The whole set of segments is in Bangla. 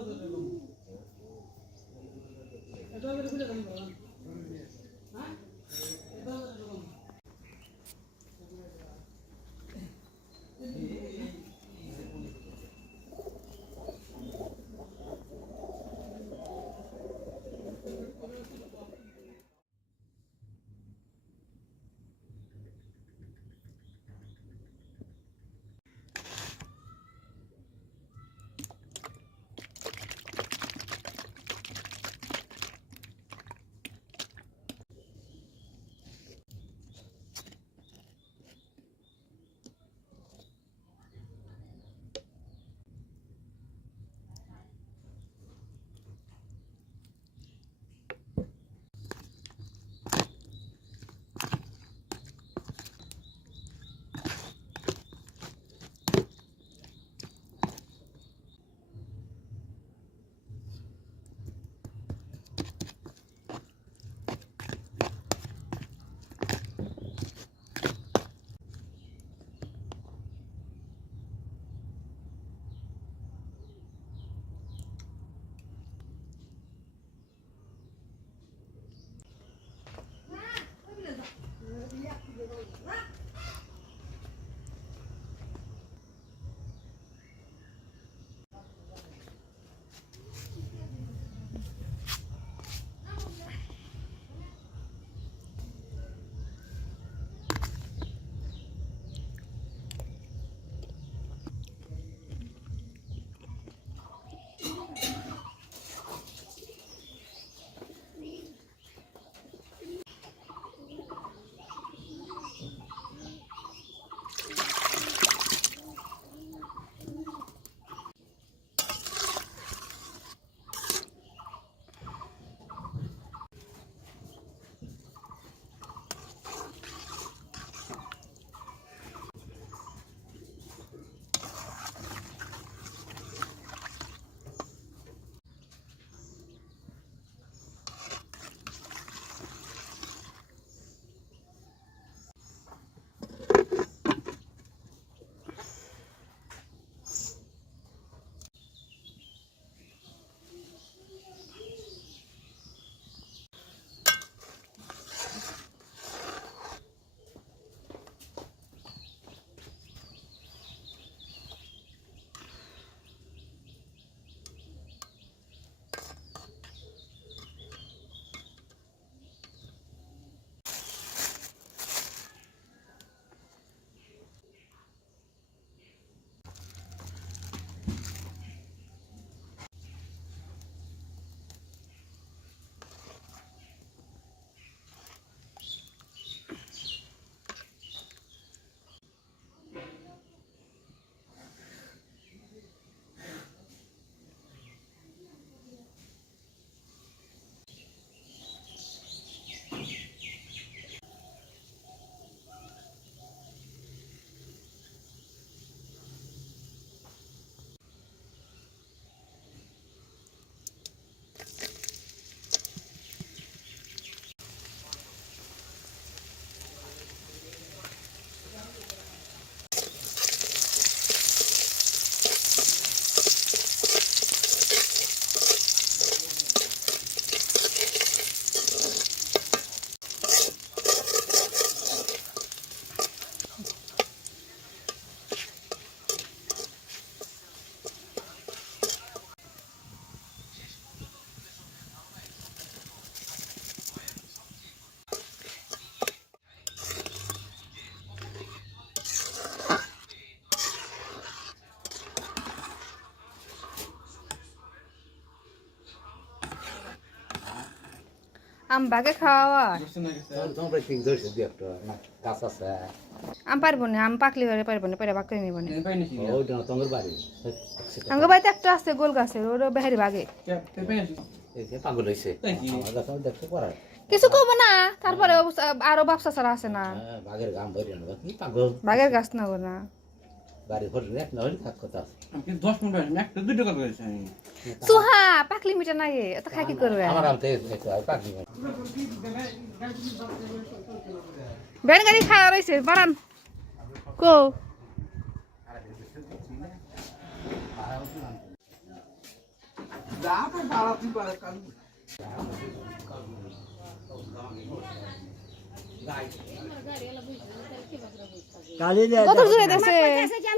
আম বাগে খাওয়া তোমরা ঠিক ধরছো না গাছ আছে। আম পারব না আম পাকলি হলে পারব না পেরে বাগ করে নিব না। আমার বাড়িতে একটা আছে গোল গাছের ওর বেহারি বাগে। পাগল হয়েছে কাছে করব না তারপরে অবস্থা- আরও ব্যবসা ছাড়া আছে না। হ্যাঁ, বাঘের গাম ধরে না কি পাগল? বাগের গাছ না না। বাড়ি ঘর এক না হলে থাক কথা আছে। দশ মিনিট বাইরে একটা দুটো কথা হয়েছে সুহা পাকলি মিটা নাই এত খাই কি করবে? আমার আমতে একটু আর পাগলি মানে। ব্যান গাড়ি খাওয়া রয়েছে বাড়ান। কো। কালি। কত জোরে দিছে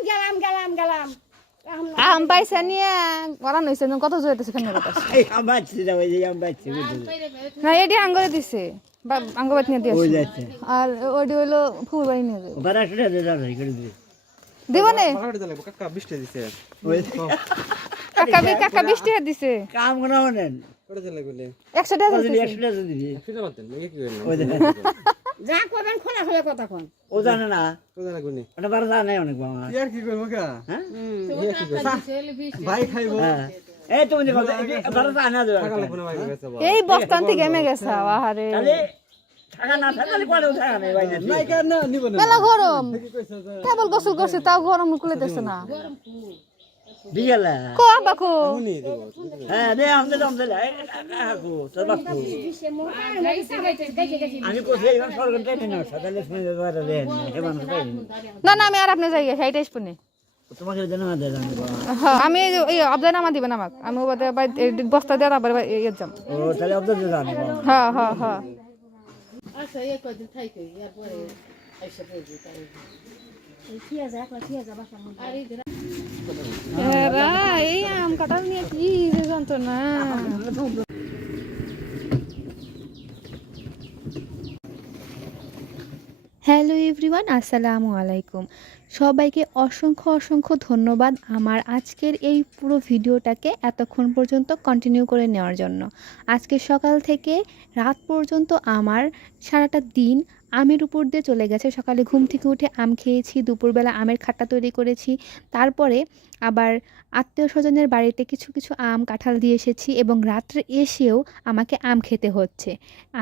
গেলাম গেলাম গেলাম। আম পাইছে নিয়ে গরান হয়েছে কত জোরে দিছে কেন না এটি আঙ্গরে দিছে। আঙ্গবাত নিয়ে দিয়েছে। আর ওটি হইল ফুল বাড়ি নিয়ে যাবে। দিবি। নে? কাকা বৃষ্টি দিছে। কাকা কাকা বৃষ্টি কাম কোন টাকা ওই দিছে। একশো টাকা দিবি? সেটা মানতেন এই কি হলো ওই দেখ যা করবেন খোলা খোলা কতক্ষণ ও জানে না। তো জানা গুনি ওটা বারো জানে অনেক বাবা। ইয়ার কি করব কা হ্যাঁ ভাই খাইবো। হ্যাঁ। এই তুমি যে কথা এই বারো জানে না গেছে এই বস্তান থেকে এমে গেছে আহারে কেন মেলা গরম। কেবল গোসল করছে তাও গরম কুলেতেছে না। বিকেলে। কো আব্বা কো দেব হ্যাঁ দে আমাদের দম দিলে কাকু তোর বাপু আমি কোথায় এখন সরকার টাইনে না সাতালে শুনে যাওয়ার দেন হেমান না। না আমি আর আপনার জায়গায় সেইটা শুনে তোমাকে দেন না দেন হ্যাঁ আমি এই অবদান আমার দিবেন আমাকে। আমি ওবাদে বস্তা দিয়ে আবার ইয়ে যাম। ও তাহলে অব্দ জানি হ্যাঁ হ্যাঁ হ্যাঁ ঠিক আছে একলা ঠিক আছে বাসার মধ্যে এরা হ্যালো এভরিওয়ান, আসসালামু আলাইকুম। সবাইকে অসংখ্য অসংখ্য ধন্যবাদ আমার আজকের এই পুরো ভিডিওটাকে এতক্ষণ পর্যন্ত কন্টিনিউ করে নেওয়ার জন্য। আজকে সকাল থেকে রাত পর্যন্ত আমার সারাটা দিন আমের উপর দিয়ে চলে গেছে। সকালে ঘুম থেকে উঠে আম খেয়েছি, দুপুরবেলা আমের খাট্টা তৈরি করেছি। তারপরে আবার আত্মীয় স্বজনের বাড়িতে কিছু কিছু আম, কাঁঠাল দিয়ে এসেছি এবং রাত্রে এসেও আমাকে আম খেতে হচ্ছে।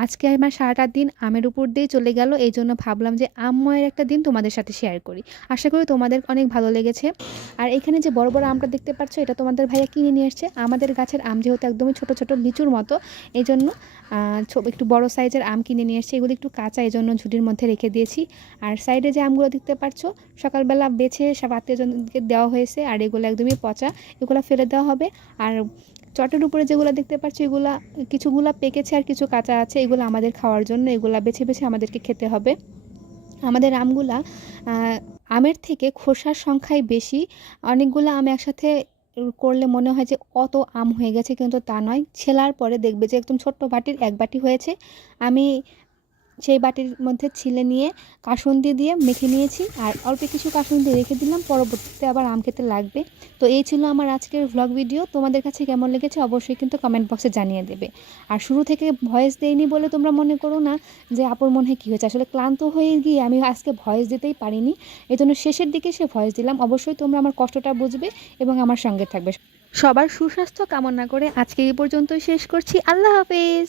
আজকে আমার সারাটা দিন আমের উপর দিয়ে চলে গেল। এই জন্য ভাবলাম যে আম্ময়ের একটা দিন তোমাদের সাথে শেয়ার করি। আশা করি তোমাদের অনেক ভালো লেগেছে। আর এখানে যে বড় বড় আমটা দেখতে পাচ্ছ, এটা তোমাদের ভাইয়া কিনে নিয়ে এসছে। আমাদের গাছের আম যেহেতু একদমই ছোট ছোট লিচুর মতো, এই জন্য একটু বড় সাইজের আম কিনে নিয়ে এসছে। এগুলো একটু কাঁচা, এই জন্য ঝুড়ির মধ্যে রেখে দিয়েছি। আর সাইডে যে আমগুলো দেখতে পাচ্ছ সকালবেলা বেছে সব আত্মীয়জনকে দেওয়া হয়েছে, আর এগুলো একদমই পচা, এগুলো ফেলে দেওয়া হবে। আর চটের উপরে যেগুলো দেখতে পাচ্ছ, এগুলা কিছুগুলা পেকেছে আর কিছু কাঁচা আছে, এগুলো আমাদের খাওয়ার জন্য, এগুলা বেছে বেছে আমাদেরকে খেতে হবে। আমাদের আমগুলা আমের থেকে খোসার সংখ্যাই বেশি। অনেকগুলো আম একসাথে করলে মনে হয় যে অত আম হয়ে গেছে, কিন্তু তা নয়। ছেলার পরে দেখবে যে একদম ছোট্ট বাটির এক বাটি হয়েছে। আমি সেই বাটির মধ্যে ছিলে নিয়ে কাসুন্দি দিয়ে মেখে নিয়েছি। আর অল্প কিছু কাসুন্দি রেখে দিলাম, পরবর্তীতে আবার আম খেতে লাগবে। তো এই ছিল আমার আজকের ভ্লগ ভিডিও তোমাদের কাছে কেমন লেগেছে অবশ্যই কিন্তু কমেন্ট বক্সে জানিয়ে দেবে। আর শুরু থেকে ভয়েস দেয়নি বলে তোমরা মনে করো না যে আপুর মনে হয় কী হয়েছে। আসলে ক্লান্ত হয়ে গিয়ে আমি আজকে ভয়েস দিতেই পারিনি। এই জন্য শেষের দিকে সে ভয়েস দিলাম। অবশ্যই তোমরা আমার কষ্টটা বুঝবে এবং আমার সঙ্গে থাকবে। সবার সুস্বাস্থ্য কামনা করে আজকে এই পর্যন্তই শেষ করছি। আল্লাহ হাফেজ।